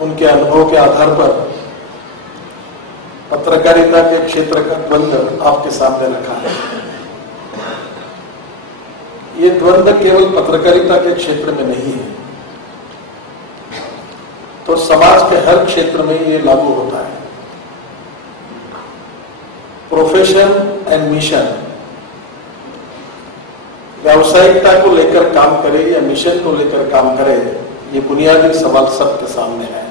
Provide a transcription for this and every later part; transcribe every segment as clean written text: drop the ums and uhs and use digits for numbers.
उनके अनुभव के आधार पर पत्रकारिता के क्षेत्र का द्वंद्व आपके सामने रखा है। ये द्वंद्व केवल पत्रकारिता के क्षेत्र में नहीं है, तो समाज के हर क्षेत्र में ये लागू होता है। प्रोफेशन एंड मिशन, व्यावसायिकता को लेकर काम करे या मिशन को लेकर काम करे, ये बुनियादी सवाल सबके सामने है।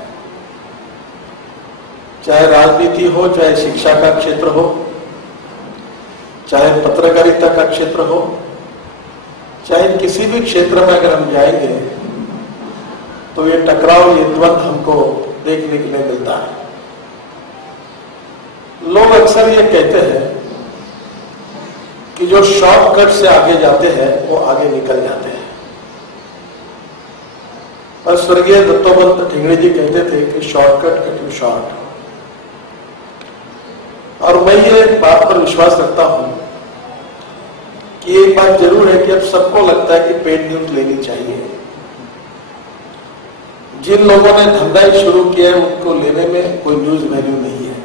चाहे राजनीति हो, चाहे शिक्षा का क्षेत्र हो, चाहे पत्रकारिता का क्षेत्र हो, चाहे किसी भी क्षेत्र में अगर हम जाएंगे तो ये टकराव, ये द्वंद्व हमको देखने के लिए मिलता है। लोग अक्सर ये कहते हैं कि जो शॉर्टकट से आगे जाते हैं वो आगे निकल जाते हैं, पर स्वर्गीय दत्तोपंत ठेंगड़ी जी कहते थे कि शॉर्टकट गेट यू शॉर्ट। और मैं ये बात पर विश्वास रखता हूं कि एक बात जरूर है कि अब सबको लगता है कि पेड न्यूज लेनी चाहिए। जिन लोगों ने धंधा शुरू किया है उनको लेने में कोई न्यूज वैल्यू नहीं है,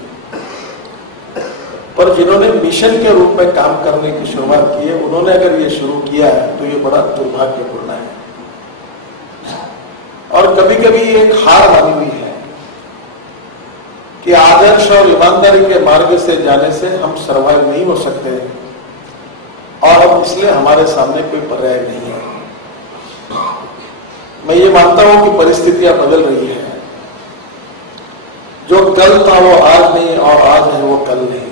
पर जिन्होंने मिशन के रूप में काम करने की शुरुआत की है, उन्होंने अगर ये शुरू किया है तो ये बड़ा दुर्भाग्यपूर्ण है। और कभी कभी एक हार मानी हुई है कि आदर्श और ईमानदारी के मार्ग से जाने से हम सर्वाइव नहीं हो सकते, और अब इसलिए हमारे सामने कोई पर्याय नहीं है। मैं ये मानता हूं कि परिस्थितियां बदल रही हैं। जो कल था वो आज नहीं, और आज है वो कल नहीं।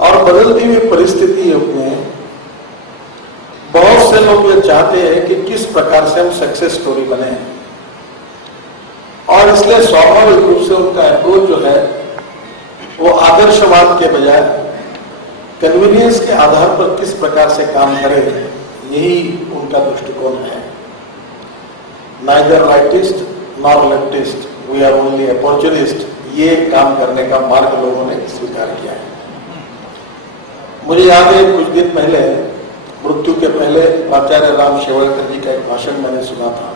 और बदलती हुई परिस्थितियों में बहुत से लोग ये चाहते हैं कि किस प्रकार से हम सक्सेस स्टोरी बने, और इसलिए स्वाभाविक रूप से उनका अप्रोच जो है वो आदर्शवाद के बजाय कन्वीनियंस के आधार पर किस प्रकार से काम करे, यही उनका दृष्टिकोण है। Neither rightist nor leftist, we are only opportunist, ये काम करने का मार्ग लोगों ने स्वीकार किया है। मुझे याद है कुछ दिन पहले, मृत्यु के पहले, आचार्य राम शेवाड़कर जी का एक भाषण मैंने सुना था,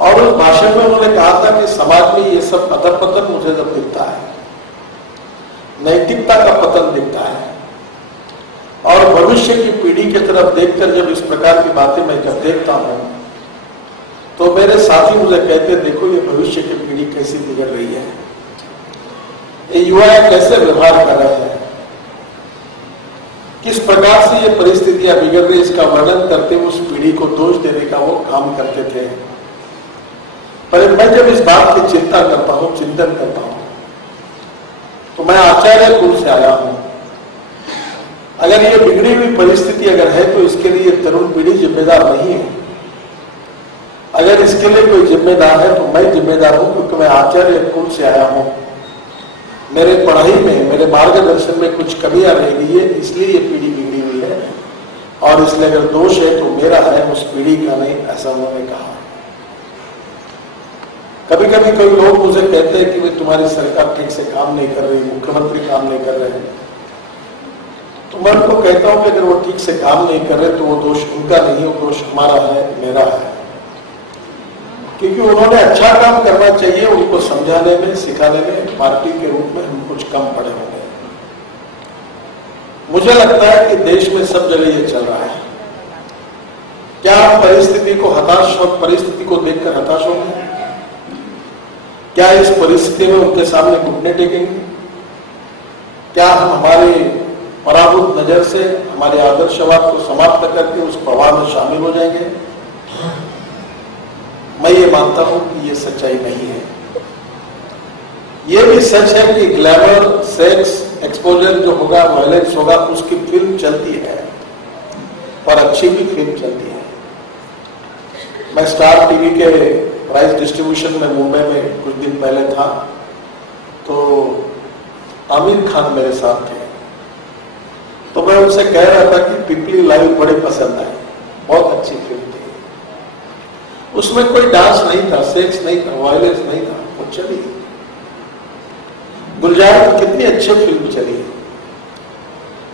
और उस भाषण में उन्होंने कहा था कि समाज में ये सब अधपतन मुझे जब दिखता है, नैतिकता का पतन दिखता है, और भविष्य की पीढ़ी की तरफ देखकर जब इस प्रकार की बातें मैं जब देखता हूं तो मेरे साथी मुझे कहते हैं, देखो ये भविष्य की पीढ़ी कैसी बिगड़ रही है, ये युवा कैसे व्यवहार कर रहे हैं, किस प्रकार से ये परिस्थितियां बिगड़ रही, इसका वर्णन करते हुए उस पीढ़ी को दोष देने का वो काम करते थे। पर मैं जब इस बात की चिंता करता हूं, चिंतन करता हूं, तो मैं आचार्य कुल से आया हूं। अगर ये बिगड़ी हुई परिस्थिति अगर है तो इसके लिए तरुण पीढ़ी जिम्मेदार नहीं है। अगर इसके लिए कोई जिम्मेदार है तो मैं जिम्मेदार हूं, क्योंकि मैं आचार्य कुल से आया हूं। मेरे पढ़ाई में, मेरे मार्गदर्शन में कुछ कमियां रह गई है, इसलिए ये पीढ़ी बिगड़ी हुई है, और इसलिए अगर दोष है तो मेरा है, उस पीढ़ी का नहीं, ऐसा उन्होंने कहा। कभी कभी कोई लोग मुझे कहते हैं कि भाई तुम्हारी सरकार ठीक से काम नहीं कर रही, मुख्यमंत्री काम नहीं कर रहे हैं, तो मैं उनको कहता हूं कि अगर वो ठीक से काम नहीं कर रहे तो वो दोष उनका नहीं, वो दोष हमारा है, मेरा है, क्योंकि उन्होंने अच्छा काम करना चाहिए। उनको समझाने में, सिखाने में पार्टी के रूप में हम कुछ कम पड़े होंगे। मुझे लगता है कि देश में सब जगह ये चल रहा है। क्या हम परिस्थिति को हताश और परिस्थिति को देखकर हताश होंगे? क्या इस परिस्थिति में उनके सामने घुटने टेकेंगे? क्या हम हमारी पराभूत नजर से हमारे आदर्शवाद को समाप्त करके उस प्रवाह में शामिल हो जाएंगे? मैं ये मानता हूं कि ये सच्चाई नहीं है। ये भी सच है कि ग्लैमर, सेक्स, एक्सपोजर जो होगा, वायलेंस होगा, उसकी फिल्म चलती है, और अच्छी भी फिल्म चलती है। मैं स्टार टीवी के प्राइज डिस्ट्रीब्यूशन में मुंबई में कुछ दिन पहले था, तो आमिर खान मेरे साथ थे, तो मैं उनसे कह रहा था कि पीपली लाइव बड़ी पसंद आई, बहुत अच्छी फिल्म थी। उसमें कोई डांस नहीं था, सेक्स नहीं था, वायलेंस नहीं था, वो चली। गुलजार की कितनी अच्छी फिल्म चली।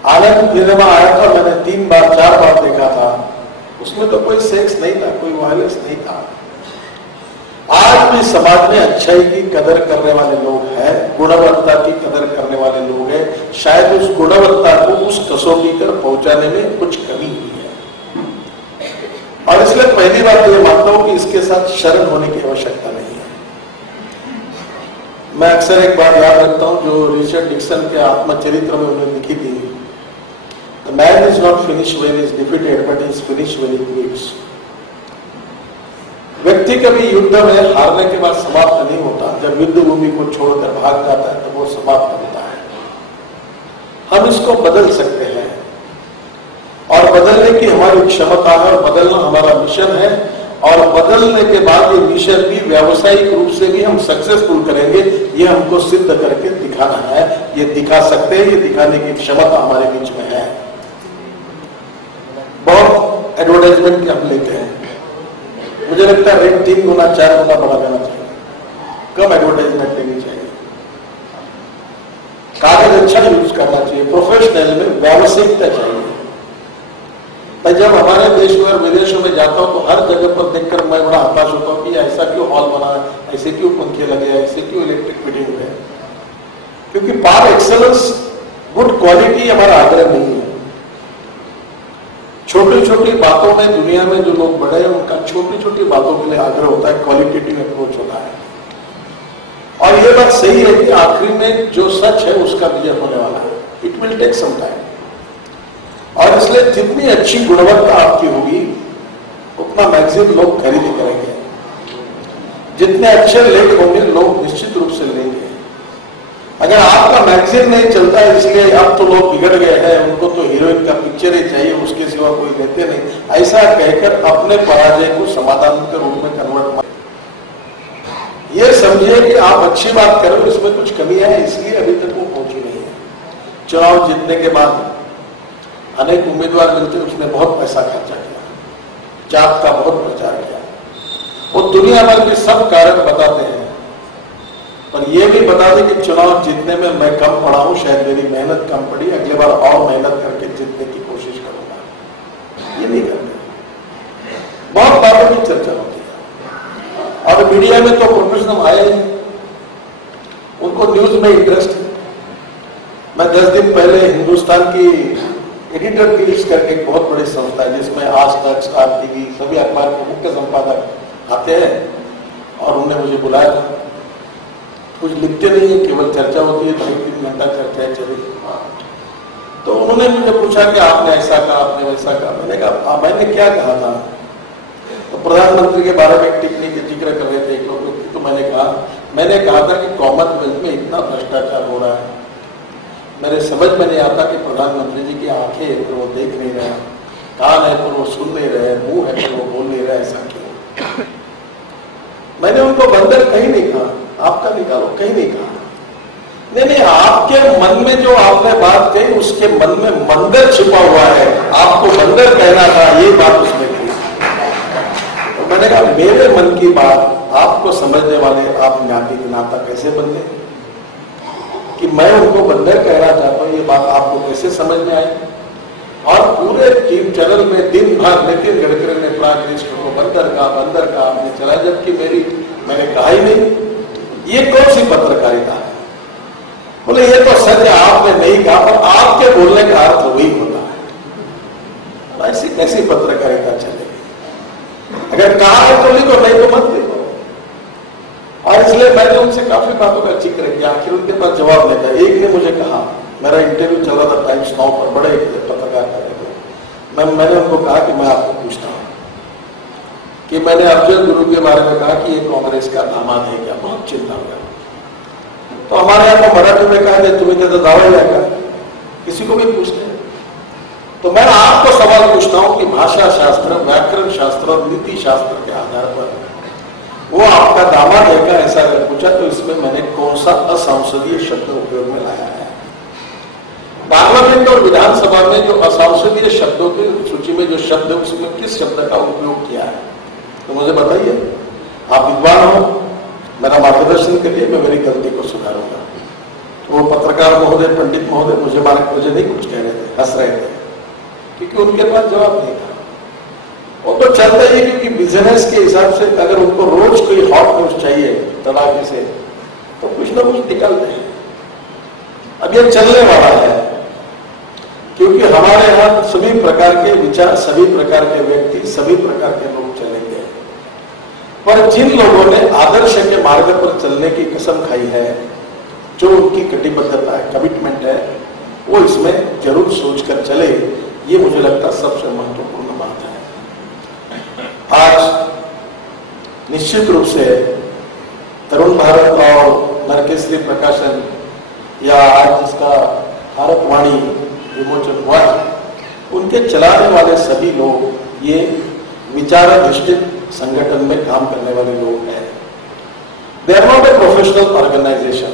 आनंद सिनेमा आया था, मैंने 3 बार 4 बार देखा था, उसमें तो कोई सेक्स नहीं था, कोई वायलेंस नहीं था। आज भी समाज में अच्छाई की कदर करने वाले लोग हैं, गुणवत्ता की कदर करने वाले लोग हैं। शायद उस गुणवत्ता को उस कसौटी पर पहुंचाने में कुछ कमी हुई है, और इसलिए पहली बात ये मानता हूं कि इसके साथ शर्म होने की आवश्यकता नहीं है। मैं अक्सर एक बात याद रखता हूं जो रिचर्ड डिक्सन के आत्मचरित्र में उन्होंने लिखी थी, the man is not finish when is defeated but is finish when he quits. व्यक्ति कभी युद्ध में हारने के बाद समाप्त नहीं होता, जब युद्ध भूमि को छोड़कर भाग जाता है तो वो समाप्त होता है। हम इसको बदल सकते हैं और बदलने की हमारी क्षमता है, और बदलना हमारा मिशन है, और बदलने के बाद ये मिशन भी व्यावसायिक रूप से भी हम सक्सेसफुल करेंगे। ये हमको सिद्ध करके दिखाना है, ये दिखा सकते हैं, ये दिखाने की क्षमता हमारे बीच में है। बहुत एडवर्टाइजमेंट हम लेते हैं, मुझे लगता है रेट 3 गुना 4 गुना बढ़ा देना चाहिए, कम एडवर्टाइजमेंट लेनी चाहिए, कागज अच्छा यूज करना चाहिए, प्रोफेशनल में व्यावसायिकता चाहिए। मैं जब हमारे देश में और विदेशों में जाता हूं तो हर जगह पर देखकर मैं बड़ा हताश होता हूं कि ऐसा क्यों हॉल बना है, ऐसे क्यों पंखे लगे हैं, ऐसे क्यों इलेक्ट्रिक फिटिंग है, क्योंकि पार एक्सेलेंस गुड क्वालिटी हमारा आग्रह नहीं है। छोटी छोटी बातों में दुनिया में जो लोग बड़े हैं उनका छोटी छोटी बातों के लिए आग्रह होता है, क्वालिटेटिव अप्रोच होता है। और ये बात सही है कि आखिरी में जो सच है उसका विजय होने वाला है, it will take some time. और इसलिए जितनी अच्छी गुणवत्ता आपकी होगी उतना मैगजीन लोग खरीद करेंगे, जितने अच्छे लेख होंगे लोग निश्चित रूप से लेंगे। अगर आपका मैगजीन नहीं चलता है इसलिए अब तो लोग बिगड़ गए हैं, उनको तो हीरोइन का पिक्चर ही चाहिए, उसके सिवा कोई लेते नहीं, ऐसा कहकर अपने पराजय को समाधान के रूप में कन्वर्ट मत। ये समझिए कि आप अच्छी बात करो, इसमें कुछ कमी है, इसलिए अभी तक वो पहुंची नहीं है। चुनाव जीतने के बाद अनेक उम्मीदवार मिलते, उसने बहुत पैसा खर्चा किया, जात का बहुत प्रचार किया, वो दुनिया भर के सब कारण बताते हैं, पर यह भी बता दें कि चुनाव जीतने में मैं कम पड़ा हूं, शायद मेरी मेहनत कम पड़ी, अगली बार और मेहनत करके जीतने की कोशिश करूंगा। ये नहीं करते, बहुत बातों की चर्चा होती है, और मीडिया में तो प्रोफेशनल आए ही, उनको न्यूज में इंटरेस्ट है। मैं 10 दिन पहले हिंदुस्तान की एडिटर गिल्ड करके एक बहुत बड़ी संस्था है जिसमें आज तक, स्टार टीवी, सभी अखबार के मुख्य संपादक आते हैं, और उन्होंने मुझे बुलाया था। कुछ लिखते नहीं है, केवल चर्चा होती है, 2-3 घंटा चर्चा चली। तो उन्होंने मुझे पूछा कि आपने ऐसा कहा, आपने वैसा कहा। मैंने कहा मैंने क्या कहा था, तो प्रधानमंत्री के बारे में एक टिप्पणी के जिक्र कर रहे थे एक लोग, तो मैंने कहा था कि कॉमनवेल्थ में इतना भ्रष्टाचार हो रहा है, मेरे समझ में नहीं आता कि प्रधानमंत्री जी की आंखें हैं तो वो देख नहीं रहे, कान है तो वो सुन नहीं रहे, मुंह है तो वो बोल नहीं रहे, ऐसा क्यों? मैंने उनको बंदर कहीं नहीं कहा, आपका निकालो, कहीं नहीं कहा। नहीं, आपके मन में जो आपने बात कही उसके मन में मंदिर छिपा हुआ है, आपको बंदर कहना था, ये बात उसने कही। तो मैंने कहा मेरे मन की बात आपको समझने वाले आप नाता कैसे बदले कि मैं उनको बंदर कहना चाहता हूं, ये बात आपको कैसे समझ में आई? और पूरे टीवी चैनल में दिन भर नितिन गडकरी ने प्राइम मिनिस्टर को बंदर का आपने चला, जबकि मैंने कहा ही नहीं। ये कौन सी पत्रकारिता है? बोले ये तो सच है, आपने नहीं कहा, पर आपके बोलने का अर्थ वही होता है। ऐसी कैसी पत्रकारिता चलेगी? अगर कहा है तो लिखो, नहीं तो मत लिखो। और इसलिए मैंने उनसे काफी बातों का जिक्र किया, आखिर उनके पास जवाब नहीं था। एक ने मुझे कहा, मेरा इंटरव्यू चल रहा था टाइम्स नाउ पर, बड़े पत्रकार थे, मैंने उनको कहा कि मैं आपको पूछता हूं कि मैंने अफजल गुरु के बारे में कहा कि ये कांग्रेस का दामाद है क्या? बहुत चिंता हुआ। तो हमारे यहाँ को मराठी में कहा तुम्हें तो दावा जाएगा, किसी को भी पूछते हैं। तो मैं आपको सवाल पूछता हूं कि भाषा शास्त्र, व्याकरण शास्त्र और नीति शास्त्र के आधार पर वो आपका दामाद है क्या? ऐसा अगर पूछा तो इसमें मैंने कौन सा असंसदीय शब्द उपयोग में लाया है? पार्लियामेंट और विधानसभा में जो असंसदीय शब्दों की सूची में जो शब्द है उसमें किस शब्द का उपयोग किया है? तो मुझे बताइए। आप विद्वान हो, मेरा मार्गदर्शन करिए, मैं मेरी गलती को सुधारूंगा। तो वो पत्रकार महोदय, पंडित महोदय मुझे नहीं कुछ कह रहे थे, हंस रहे थे, क्योंकि उनके पास जवाब नहीं था। वो तो चलता ही, क्योंकि बिजनेस के हिसाब से अगर उनको रोज कोई हॉट न्यूज चाहिए तड़ाके से, तो कुछ ना कुछ निकलते हैं। अब ये चलने वाला है, क्योंकि हमारे यहाँ सभी प्रकार के विचार, सभी प्रकार के व्यक्ति, सभी प्रकार के लोग चलेंगे। पर जिन लोगों ने आदर्श के मार्ग पर चलने की कसम खाई है, जो उनकी कटिबद्धता है, कमिटमेंट है, वो इसमें जरूर सोचकर चले। ये मुझे लगता है सबसे महत्वपूर्ण बात है। आज निश्चित रूप से तरुण भारत और नरकेसरी प्रकाशन या आज जिसका भारतवाणी विमोचन हुआ, उनके चलाने वाले सभी लोग ये विचाराधिष्ठित संगठन में काम करने वाले लोग हैं। They are not a professional organisation,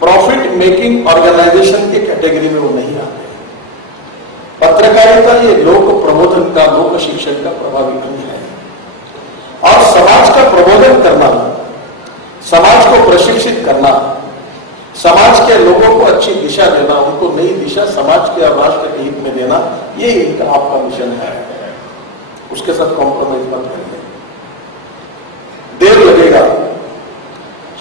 profit making organisation के कैटेगरी में वो नहीं आते। पत्रकारिता ये लोक प्रबोधन का, लोक शिक्षण का प्रभावी अंग है। और समाज का प्रबोधन करना, समाज को प्रशिक्षित करना, समाज के लोगों को अच्छी दिशा देना, उनको नई दिशा समाज के और राष्ट्र के हित में देना, ये इनका आपका मिशन है। उसके साथ कॉम्प्रोमाइज मत करिए, देर लगेगा।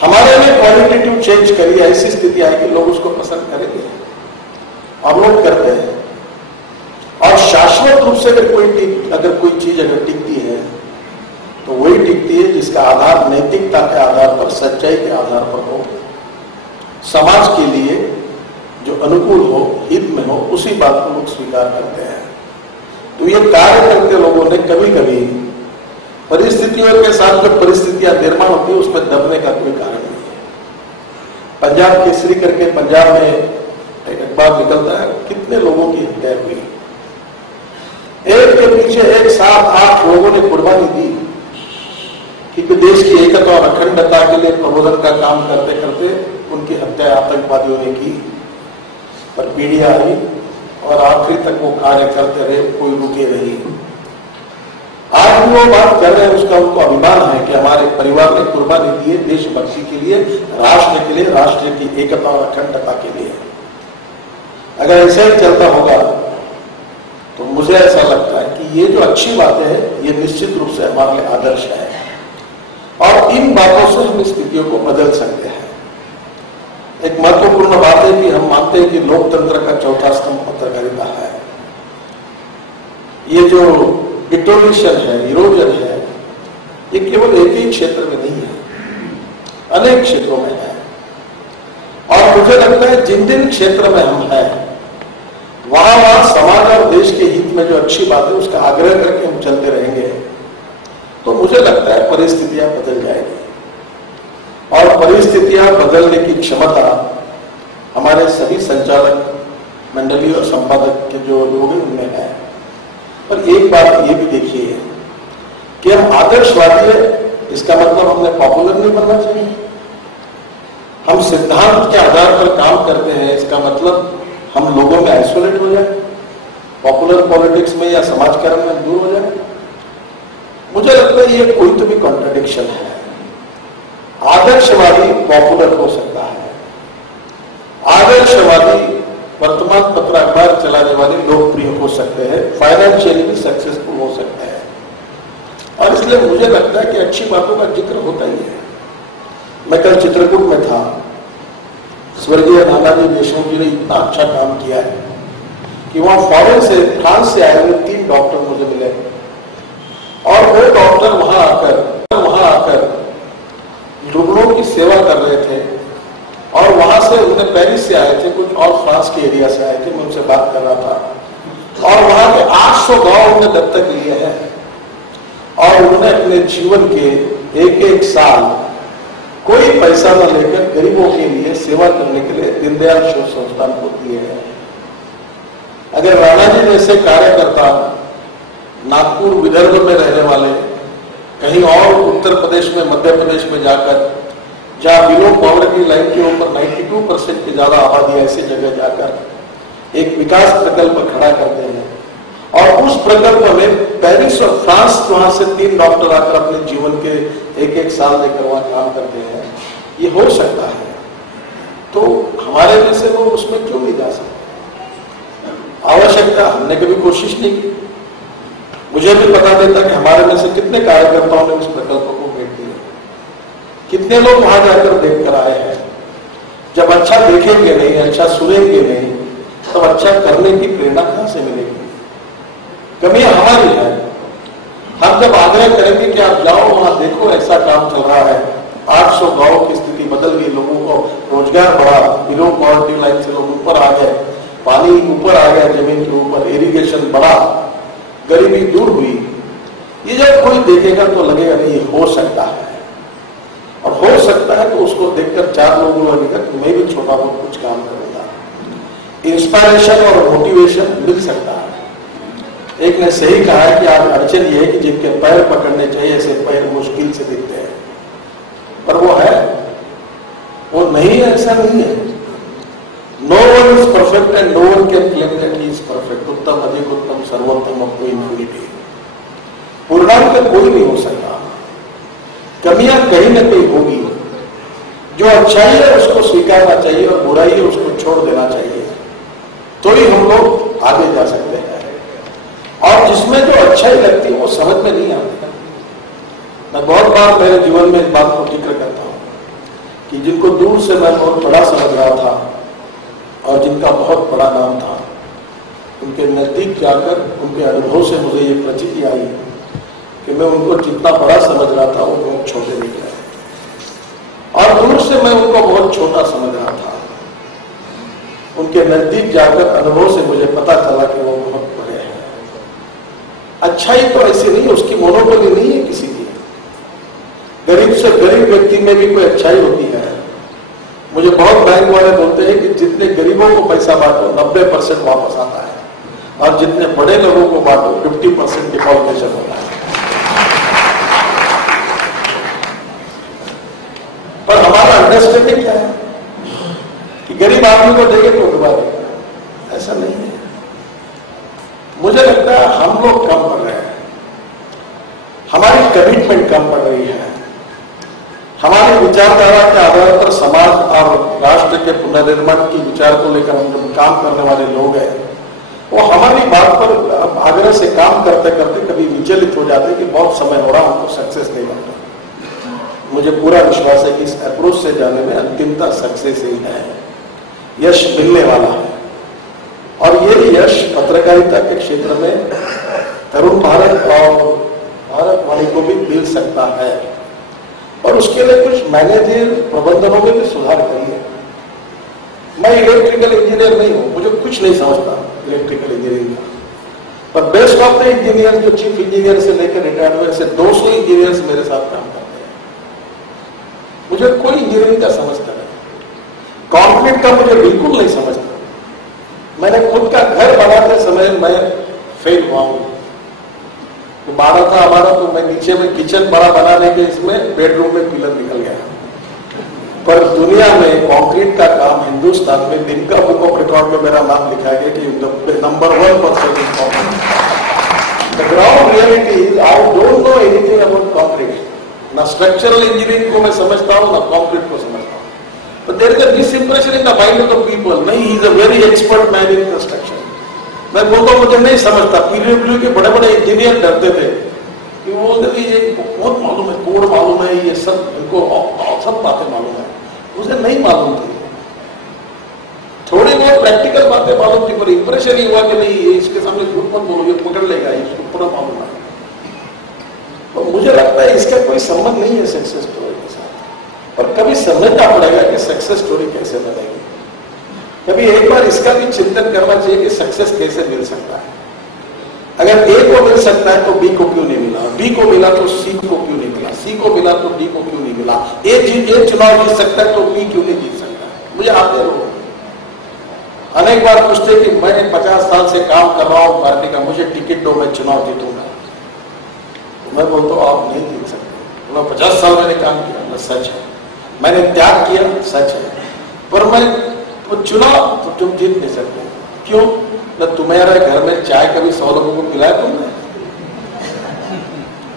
हमारे में क्वालिटेटिव चेंज करिए, ऐसी स्थिति आएगी लोग उसको पसंद करेंगे, हम लोग करते हैं। और शाश्वत रूप से अगर कोई चीज अगर टिकती है तो वही टिकती है जिसका आधार नैतिकता के आधार पर, सच्चाई के आधार पर हो, समाज के लिए जो अनुकूल हो, हित में हो, उसी बात को लोग स्वीकार करते हैं। तो ये कार्य करते लोगों ने कभी कभी परिस्थितियों के साथ जो परिस्थितियां निर्माण होती है उसमें दबने का कोई कारण नहीं है। पंजाब केसरी करके पंजाब में एक अखबार निकलता है, कितने लोगों की हत्या हुई, एक के पीछे एक 7-8 लोगों ने कुर्बानी दी कि देश की एकता और अखंडता के लिए प्रबोधन का काम करते करते उनकी हत्या आतंकवादियों ने की। पर पीढ़ियां आई और आखिरी तक वो कार्य करते रहे, कोई रुके नहीं। आज भी वो बात कर रहे हैं, उसका उनको अभिमान है कि हमारे परिवार ने कुर्बानी दी है देशभक्ति के लिए, राष्ट्र के लिए, राष्ट्र की एकता और अखंडता के लिए। अगर ऐसा ही चलता होगा तो मुझे ऐसा लगता है कि ये जो अच्छी बातें हैं ये निश्चित रूप से हमारे लिए आदर्श है, और इन बातों से हम स्थितियों को बदल सकते हैं। एक महत्वपूर्ण बात है कि हम मानते हैं कि लोकतंत्र का चौथा स्तंभ पत्रकारिता है। ये जो डिटोरेशन है, इरोजन है, ये केवल एक ही क्षेत्र में नहीं है, अनेक क्षेत्रों में है। और मुझे लगता है जिन जिन क्षेत्र में हम हैं वहां समाज और देश के हित में जो अच्छी बात है उसका आग्रह करके हम चलते रहेंगे तो मुझे लगता है परिस्थितियां बदल जाएगी। और परिस्थितियां बदलने की क्षमता हमारे सभी संचालक मंडली और संपादक के जो लोग हैं उनमें है। पर एक बात ये भी देखिए कि हम आदर्शवादी है, इसका मतलब हमने पॉपुलर नहीं बनना चाहिए। हम सिद्धांत के आधार पर काम करते हैं, इसका मतलब हम लोगों में आइसोलेट हो जाए, पॉपुलर पॉलिटिक्स में या समाजकरण में दूर हो जाए। मुझे लगता है ये कोई तो भी कॉन्ट्रडिक्शन है। आदर्शवादी पॉपुलर हो सकता है, आदर्शवादी वर्तमान पत्र अखबार चलाने वाले लोकप्रिय हो सकते हैं, फाइनेंशियली भी सक्सेसफुल हो सकते हैं। और इसलिए मुझे लगता है कि अच्छी बातों का जिक्र होता ही है। मैं कल चित्रकूट में था, स्वर्गीय नानाजी देशमुख जी ने इतना अच्छा काम किया है कि वहां फॉरेन से, फ्रांस से आए हुए 3 डॉक्टर मुझे मिले, और वो डॉक्टर वहां आकर रुग्णों की सेवा कर रहे थे। और वहां से उन्होंने पेरिस से आए थे, कुछ और फ्रांस के एरिया से आए थे, मैं उनसे बात कर रहा था। और वहां के 800 गांव उन्होंने दत्तक लिए हैं और उन्होंने अपने जीवन के एक साल कोई पैसा न लेकर गरीबों के लिए सेवा करने के लिए दीनदयाल शोध संस्थान को दिए हैं। अगर राणा जी जैसे कार्यकर्ता नागपुर विदर्भ में रहने वाले कहीं और उत्तर प्रदेश में, मध्य प्रदेश में जाकर, जहां बिलो पॉवर्टी लाइन के ऊपर 92% की ज्यादा आबादी ऐसी जगह जाकर एक विकास प्रकल्प खड़ा करते हैं, और उस प्रकल्प में पेरिस और फ्रांस वहां से 3 डॉक्टर आकर अपने जीवन के एक साल लेकर वहां काम करते हैं, ये हो सकता है। तो हमारे में से लोग उसमें क्यों नहीं जा सकते? आवश्यकता, हमने कभी कोशिश नहीं की। मुझे भी पता नहीं था कि हमारे में से कितने कार्यकर्ताओं ने इस प्रकल्प को भेज दिया। कितने लोग वहां जाकर देख कर आए हैं। जब अच्छा देखेंगे नहीं, अच्छा सुनेंगे नहीं, तब अच्छा करने की प्रेरणा कहां से मिलेगी? कमी हमारी है। हम जब आग्रह करेंगे कि आप जाओ वहां देखो ऐसा काम चल रहा है, 800 गांवों की स्थिति बदल गई, लोगों को रोजगार बढ़ा, बिलो पॉवर्टी लाइन से लोग ऊपर आ गए, पानी ऊपर आ गया जमीन के ऊपर, इरिगेशन बढ़ा, गरीबी दूर हुई, ये जब कोई देखेगा तो लगेगा नहीं ये हो सकता है। और हो सकता है तो उसको देखकर 4 लोगों को लगेगा कि मैं भी छोटा बहुत कुछ काम करूंगा। इंस्पायरेशन और मोटिवेशन मिल सकता है। एक ने सही कहा है कि आज अड़चन ये है कि जिनके पैर पकड़ने चाहिए ऐसे पैर मुश्किल से दिखते हैं, पर वो है, वो नहीं है, ऐसा नहीं है। No one is perfect and no one can claim that he is perfect. उत्तम, अधिक उत्तम, सर्वोत्तम ऑफ इन्फिनिटी। पूर्णांक कोई नहीं हो सकता। कमियां कहीं ना कहीं होगी। जो अच्छाई है उसको स्वीकारना चाहिए और बुराई है उसको छोड़ देना चाहिए, तो ही हम लोग आगे जा सकते हैं। और जिसमें जो अच्छाई लगती है वो समझ में नहीं आती। मैं बहुत बार मेरे जीवन में इस बात को जिक्र करता हूं कि जिनको दूर से मैं बहुत बड़ा समझ रहा था और जिनका बहुत बड़ा नाम था, उनके नजदीक जाकर उनके अनुभव से मुझे ये प्रतीति आई कि मैं उनको जितना बड़ा समझ रहा था वो बहुत छोटे निकले, और दूर से मैं उनको बहुत छोटा समझ रहा था। उनके नजदीक जाकर अनुभव से मुझे पता चला कि वो बहुत बड़े हैं। अच्छाई तो ऐसी नहीं है, उसकी मोनोपोली नहीं है किसी की। गरीब से गरीब व्यक्ति में भी कोई अच्छाई होती है। मुझे बहुत बैंक वाले बोलते हैं कि जितने गरीबों को पैसा बांटो 90% वापस आता है, और जितने बड़े लोगों को बांटो 50% डिफॉल्टेशन होता है। पर हमारा अंडरस्टैंडिंग क्या है कि गरीब आदमी को देंगे तो डुबा देगा, ऐसा नहीं है। मुझे लगता है हम लोग कम पड़ रहे हैं, हमारी कमिटमेंट कम पड़ रही है। हमारी विचारधारा के आधार पर समाज और राष्ट्र के पुनर्निर्माण की विचार को लेकर हम जो काम करने वाले लोग हैं, वो हमारी बात पर आग्रह से काम करते करते कभी विचलित हो जाते कि बहुत समय हो रहा, हमको सक्सेस नहीं मिलता। मुझे पूरा विश्वास है कि इस अप्रोच से जाने में अंतिमता सक्सेस ही है, यश मिलने वाला है। और ये यश पत्रकारिता के क्षेत्र में तरुण भारत और भारतवाणी को भी मिल सकता है, और उसके लिए कुछ मैनेजर प्रबंधनों में भी सुधार करिए। मैं इलेक्ट्रिकल इंजीनियर नहीं हूं, मुझे कुछ नहीं समझता इलेक्ट्रिकल इंजीनियरिंग का, पर बेस्ट ऑफ द इंजीनियर जो चीफ इंजीनियर से लेकर रिटायरमेंट से 200 इंजीनियर्स मेरे साथ काम करते हैं। मुझे कोई इंजीनियरिंग का समझता नहीं, कंक्रीट का मुझे बिल्कुल नहीं समझता। मैंने खुद का घर बनाते समय मैं फेल हुआ हूं। तो 12 था हमारा, तो मैं नीचे में किचन बड़ा बनाने के इसमें बेडरूम में पिलर निकल गया। पर दुनिया में कंक्रीट का काम हिंदुस्तान में लिम्का बुक ऑफ रिकॉर्ड में मेरा नाम लिखा गया कि number 1% in concrete. The ground reality is I don't know anything about concrete. ना स्ट्रक्चरल इंजीनियरिंग को मैं समझता हूँ, ना कंक्रीट को समझता हूँ। But there is a misimpression in the mind of the people. नहीं, he is a very expert man in construction. मैं बोलता हूँ मुझे नहीं समझता। पीडब्ल्यू के बड़े बड़े इंजीनियर डरते थे कि वो ये बहुत मालूम है, कोड मालूम है, ये सब इनको सब बातें मालूम है। मुझे नहीं मालूम थी, थोड़ी बहुत प्रैक्टिकल बातें मालूम थी, पर इंप्रेशन ही हुआ कि नहीं ये इसके सामने झूठ मत बोलो, ये पकड़ लेगा, इसको पूरा मालूम है। तो मुझे लगता है इसका कोई संबंध नहीं है सक्सेस स्टोरी के साथ। और कभी समझना पड़ेगा कि सक्सेस स्टोरी कैसे बनेगी। कभी एक बार इसका भी चिंतन करना चाहिए कि सक्सेस कैसे मिल सकता है। अगर ए को मिल सकता है तो बी को क्यों नहीं मिला, बी को मिला तो सी को क्यों नहीं मिला, सी को मिला तो डी को क्यों नहीं मिला, ए चुनाव जीत सकता है तो बी क्यों नहीं जीत सकता। मुझे आते लोग अनेक बार पूछते कि मैं 50 साल से काम कर रहा हूं पार्टी का, मुझे टिकट दो, मैं चुनाव जीतूंगा। तो मैं बोलता हूं आप नहीं जीत सकते। बोला 50 साल मैंने काम किया, सच है, मैंने त्याग किया, सच है, पर मैं तो चुनाव तो तुम जीत नहीं सकते। क्यों? न तुम्हारे घर में चाय कभी 100 लोगों को पिलाया तुमने?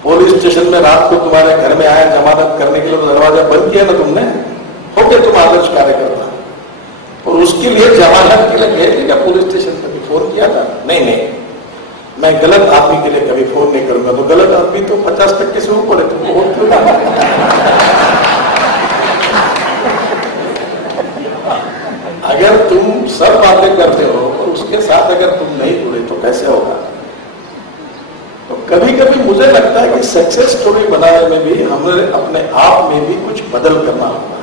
पुलिस स्टेशन में रात को तुम्हारे घर में आया जमानत करने के लिए तो दरवाजा बंद किया ना तुमने? हो गए तुम आदर्श कार्यकर्ता। और उसके लिए जमानत के लिए गए क्या पुलिस स्टेशन कभी फोन किया था? नहीं, मैं गलत आदमी के लिए कभी फोन नहीं करूंगा। तो गलत आदमी तो 50% से ऊपर है, तुमको वोट क्यों बातें करते हो और उसके साथ अगर तुम नहीं जुड़े तो कैसे होगा? तो कभी कभी मुझे लगता है कि सक्सेस स्टोरी बनाने में भी हमें अपने आप में भी कुछ बदल करना होगा,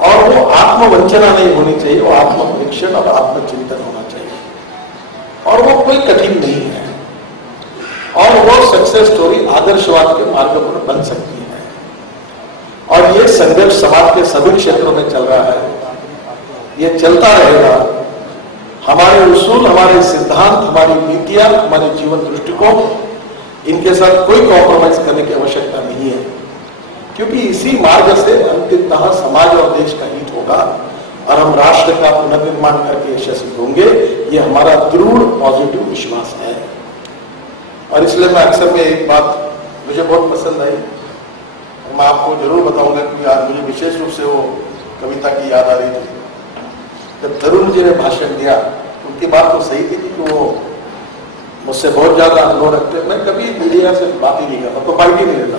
और वो आत्मवंचना नहीं होनी चाहिए, वो आत्मपरीक्षण और आत्मचिंतन होना चाहिए, और वो कोई कठिन नहीं है, और वो सक्सेस स्टोरी आदर्शवाद के मार्ग पर बन सकती है। और ये संघर्ष समाज के सभी क्षेत्रों में चल रहा है, ये चलता रहेगा। हमारे उसूल, हमारे सिद्धांत, हमारी नीतियां, हमारे जीवन दृष्टिकोण, इनके साथ कोई कॉम्प्रोमाइज करने की आवश्यकता नहीं है, क्योंकि इसी मार्ग से अंतिमतः समाज और देश का हित होगा और हम राष्ट्र का पुनर्निर्माण करके यशस्वी होंगे। ये हमारा दृढ़ पॉजिटिव विश्वास है। और इसलिए मैं अक्सर में एक बात मुझे बहुत पसंद आई, मैं आपको जरूर बताऊंगा, क्योंकि आज मुझे विशेष रूप से वो कविता की याद आ रही थी। जब तरुण जी ने भाषण दिया, उनकी बात तो सही थी कि वो मुझसे बहुत ज्यादा अनुभव रखते। मैं कभी मीडिया से बात ही नहीं करता, तो बाइट ही नहीं लेता,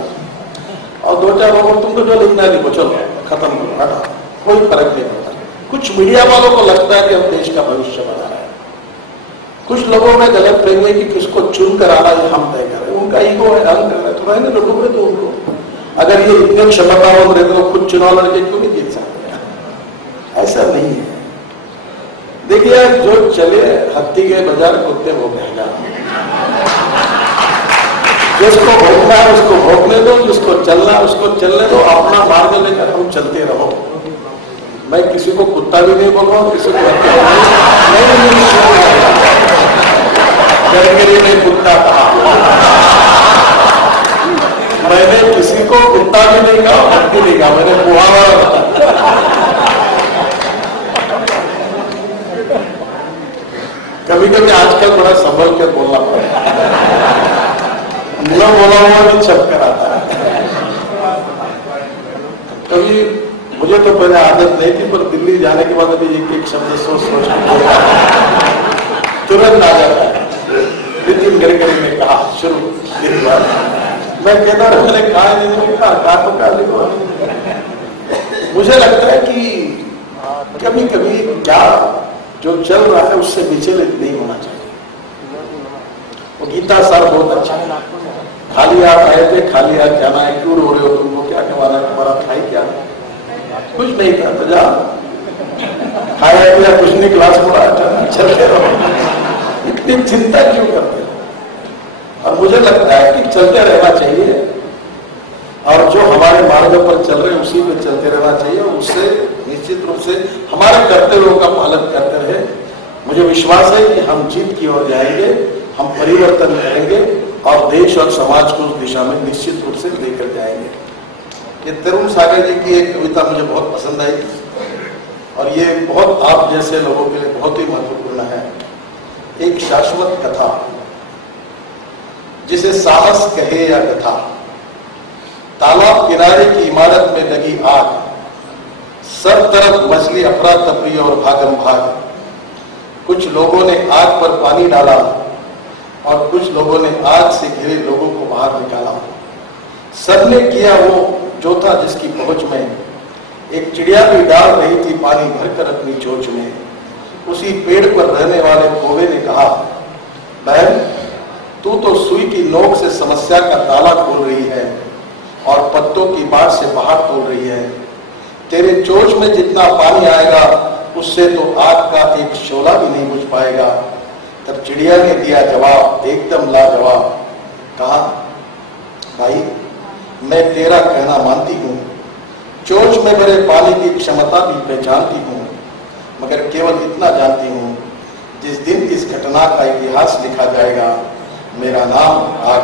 और दो चार लोगों तुमको जो लिखना है लिखो, चलो खत्म करो, हटा, कोई फर्क नहीं पड़ता। कुछ मीडिया वालों को लगता है कि हम देश का भविष्य बना रहे हैं, कुछ लोगों में गलत प्रेम है कि किसको चुन कर आना ये हम तय करें, उनका ईगो है, हम कर रहे तो रहने दो, डूबे तो उनको। अगर ये इतने क्षमतावान रहते तो खुद चुनाव लड़के क्यों नहीं जीत सकते? ऐसा नहीं है। देखिए, जो चले हत्ती के बाजार कुत्ते वो महंगा, जिसको भोगना है उसको भोगने दो, जिसको चलना है उसको चलने दो, अपना मार्ग लेकर हम चलते रहो। मैं किसी को कुत्ता भी नहीं बोल रहा हूँ, किसी को गरगरी में कुत्ता कहा, मैंने किसी को कुत्ता भी नहीं कहा, हत्ती नहीं कहा, मैंने बुआ। कभी कभी आजकल बड़ा संभल कर बोलना पड़ता है, न बोला हुआ भी छप कर आता है। कभी मुझे तो पहले आदत नहीं थी, पर दिल्ली जाने के बाद अभी एक एक शब्द सोच सोच तुरंत आ जाता है। नितिन गडकरी ने कहा शुरू दिन बार, मैं कहता रहा, मैंने कहा नहीं, कहा तो कहा देखो। मुझे लगता है कि कभी कभी क्या जो चल रहा है उससे विचलित नहीं होना चाहिए। वो गीता सार बहुत अच्छा है, खाली हाथ आए थे खाली हाथ जाना है, क्यों रो रहे हो, तुमको क्या कमाना है, तुम्हारा खाई क्या, कुछ नहीं था तो जा, खाया पिया कुछ नहीं, क्लास पढ़ा, चलते रहो, इतनी चिंता क्यों करते हो? और मुझे लगता है कि चलते रहना चाहिए, और जो हमारे मार्ग पर चल रहे हैं उसी पे चलते रहना चाहिए, और उससे निश्चित रूप से हमारे कर्तव्यों का पालन करते रहे। मुझे विश्वास है कि हम जीत की ओर जाएंगे, हम परिवर्तन करेंगे और देश और समाज को उस दिशा में निश्चित रूप से लेकर जाएंगे। ये तरुण सागर जी की एक कविता मुझे बहुत पसंद आई, और ये बहुत आप जैसे लोगों के लिए बहुत ही महत्वपूर्ण है। एक शाश्वत कथा जिसे साहस कहे या कथा, तालाब किनारे की इमारत में लगी आग, सब तरफ मछली अफरा तफरी और भागम भाग। कुछ लोगों ने आग पर पानी डाला और कुछ लोगों ने आग से घिरे लोगों को बाहर निकाला। सबने किया वो जो था जिसकी पहुंच में। एक चिड़िया भी डाल रही थी पानी भरकर अपनी चोंच में। उसी पेड़ पर रहने वाले कौवे ने कहा, बहन तू तो सुई की नोक से समस्या का ताला खोल रही है और पत्तों की बाढ़ से बाहर खोल रही है। तेरे चोंच में जितना पानी आएगा उससे तो आग का एक शोला भी नहीं बुझ पाएगा। तब चिड़िया ने दिया जवाब एकदम लाजवाब, कहा, भाई मैं तेरा कहना मानती हूँ, चोंच में भरे पानी की क्षमता भी पहचानती हूँ, मगर केवल इतना जानती हूँ, जिस दिन इस घटना का इतिहास लिखा जाएगा मेरा नाम आग